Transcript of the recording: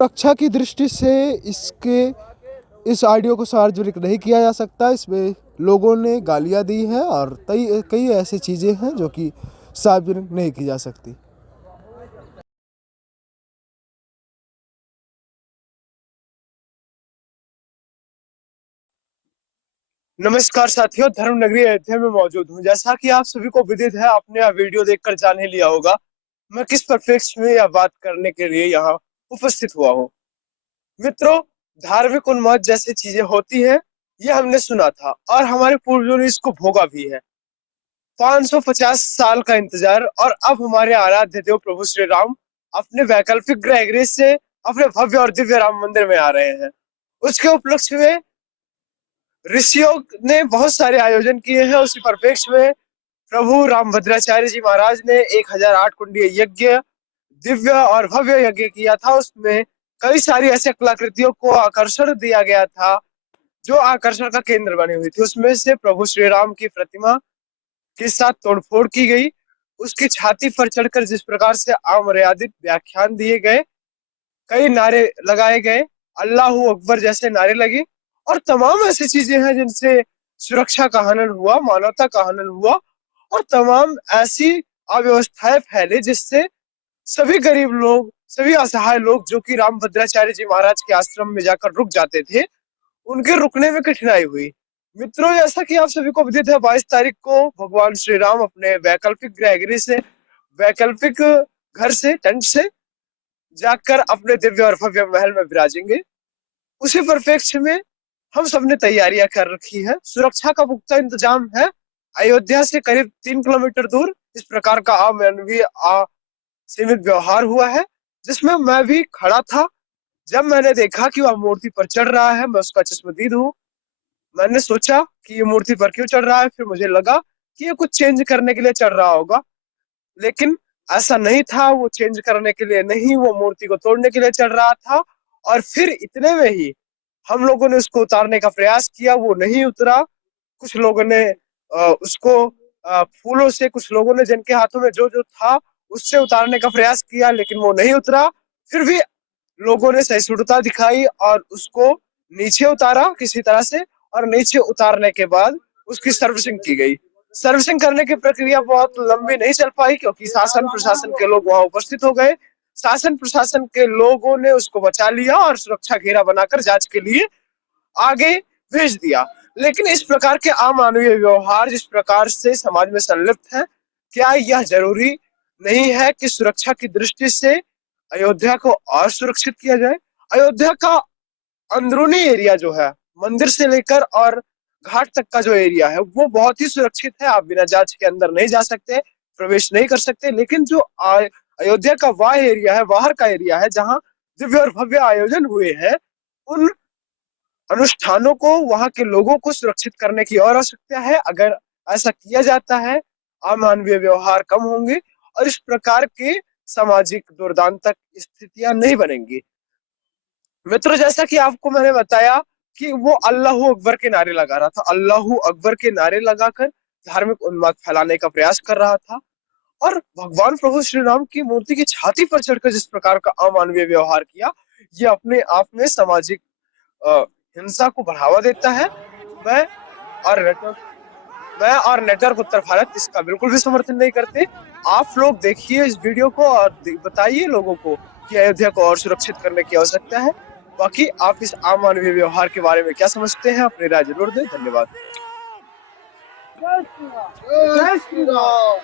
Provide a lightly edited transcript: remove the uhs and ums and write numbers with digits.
सुरक्षा की दृष्टि से इस ऑडियो को सार्वजनिक नहीं किया जा सकता। इसमें लोगों ने गालियाँ दी हैं और कई कई ऐसी चीज़ें हैं जो कि सार्वजनिक नहीं की जा सकती। नमस्कार साथियों, धर्म नगरी अयोध्या में मौजूद हूँ। जैसा कि आप सभी को विदित है, आपने यह वीडियो देखकर जान ही लिया होगा मैं किस परिप्रेक्ष्य में यह बात करने के लिए यहाँ उपस्थित हुआ हूँ। मित्रों, धार्मिक उन्माद जैसी चीजें होती हैं, यह हमने सुना था और हमारे पूर्वजों ने इसको भोगा भी है। 550 साल का इंतजार और अब हमारे आराध्य देव प्रभु श्री राम अपने वैकल्पिक ग्रह गृह से अपने भव्य और दिव्य राम मंदिर में आ रहे हैं। उसके उपलक्ष्य में ऋषियों ने बहुत सारे आयोजन किए हैं। उसी परिप्रेक्ष्य में प्रभु रामभद्राचार्य जी महाराज ने 1008 कुंडीय यज्ञ, दिव्य और भव्य यज्ञ किया था। उसमें कई सारी ऐसे कलाकृतियों को आकर्षण दिया गया था जो आकर्षण का केंद्र बनी हुई थी। उसमें से प्रभु श्री राम की प्रतिमा के साथ तोड़फोड़ की गई। उसकी छाती पर चढ़कर जिस प्रकार से अमर्यादित व्याख्यान दिए गए, कई नारे लगाए गए, अल्लाह अकबर जैसे नारे लगे और तमाम ऐसी चीजें हैं जिनसे सुरक्षा का हनन हुआ, मानवता का हनन हुआ और तमाम ऐसी अव्यवस्थाएं फैले जिससे सभी गरीब लोग, सभी असहाय लोग जो कि रामभद्राचार्य जी महाराज के आश्रम में जाकर रुक जाते थे, उनके रुकने में कठिनाई हुई। मित्रों, जैसा कि आप सभी को विदित है, 22 तारीख को भगवान श्री राम अपने वैकल्पिक गृह से, वैकल्पिक घर से, टेंट से जाकर अपने दिव्य और भव्य महल में विराजेंगे। उसी परिप्रेक्ष्य में हम सबने तैयारियां कर रखी है। सुरक्षा का पुख्ता इंतजाम है। अयोध्या से करीब 3 किलोमीटर दूर इस प्रकार का अमानवीय सीमित व्यवहार हुआ है, जिसमें मैं भी खड़ा था। जब मैंने देखा कि वह मूर्ति पर चढ़ रहा है, मैं उसका चश्मदीद हूँ। मैंने सोचा कि ये मूर्ति पर क्यों चढ़ रहा है। फिर मुझे लगा कि ये कुछ चेंज करने के लिए चढ़ रहा होगा, लेकिन ऐसा नहीं था। वो चेंज करने के लिए नहीं, वो मूर्ति को तोड़ने के लिए चढ़ रहा था। और फिर इतने में ही हम लोगों ने उसको उतारने का प्रयास किया, वो नहीं उतरा। कुछ लोगों ने उसको फूलों से, कुछ लोगों ने जिनके हाथों में जो जो था उससे उतारने का प्रयास किया, लेकिन वो नहीं उतरा। फिर भी लोगों ने सहिष्णुता दिखाई और उसको नीचे उतारा किसी तरह से, और नीचे उतारने के बाद उसकी सर्विसिंग की गई। सर्विसिंग करने की प्रक्रिया बहुत लंबी नहीं चल पाई क्योंकि शासन प्रशासन के लोग वहां उपस्थित हो गए। शासन प्रशासन के लोगों ने उसको बचा लिया और सुरक्षा घेरा बनाकर जांच के लिए आगे भेज दिया। लेकिन इस प्रकार के अमानवीय व्यवहार जिस प्रकार से समाज में संलिप्त है, क्या यह जरूरी नहीं है कि सुरक्षा की दृष्टि से अयोध्या को और सुरक्षित किया जाए? अयोध्या का अंदरूनी एरिया जो है, मंदिर से लेकर और घाट तक का जो एरिया है, वो बहुत ही सुरक्षित है। आप बिना जांच के अंदर नहीं जा सकते, प्रवेश नहीं कर सकते। लेकिन जो अयोध्या का वह एरिया है, बाहर का एरिया है, जहाँ दिव्य और भव्य आयोजन हुए हैं, उन अनुष्ठानों को, वहां के लोगों को सुरक्षित करने की और आवश्यकता है। अगर ऐसा किया जाता है, अमानवीय व्यवहार कम होंगे और इस प्रकार के सामाजिक दुर्दांतक स्थितियां नहीं बनेंगी। मित्रों, जैसा कि आपको मैंने बताया कि वो अल्लाह अकबर के नारे लगा रहा था, अल्लाह अकबर के नारे लगाकर धार्मिक उन्माद फैलाने का प्रयास कर रहा था। और भगवान प्रभु श्री राम की मूर्ति की छाती पर चढ़कर जिस प्रकार का अमानवीय व्यवहार किया, ये अपने आप में सामाजिक हिंसा को बढ़ावा देता है। मैं और नेटवर्क मैं और नेटवर्क उत्तर भारत इसका बिल्कुल भी समर्थन नहीं करते। आप लोग देखिए इस वीडियो को और बताइए लोगों को कि अयोध्या को और सुरक्षित करने की आवश्यकता है। बाकी आप इस अमानवीय व्यवहार के बारे में क्या समझते हैं, अपनी राय जरूर दें। धन्यवाद। जय श्री राम।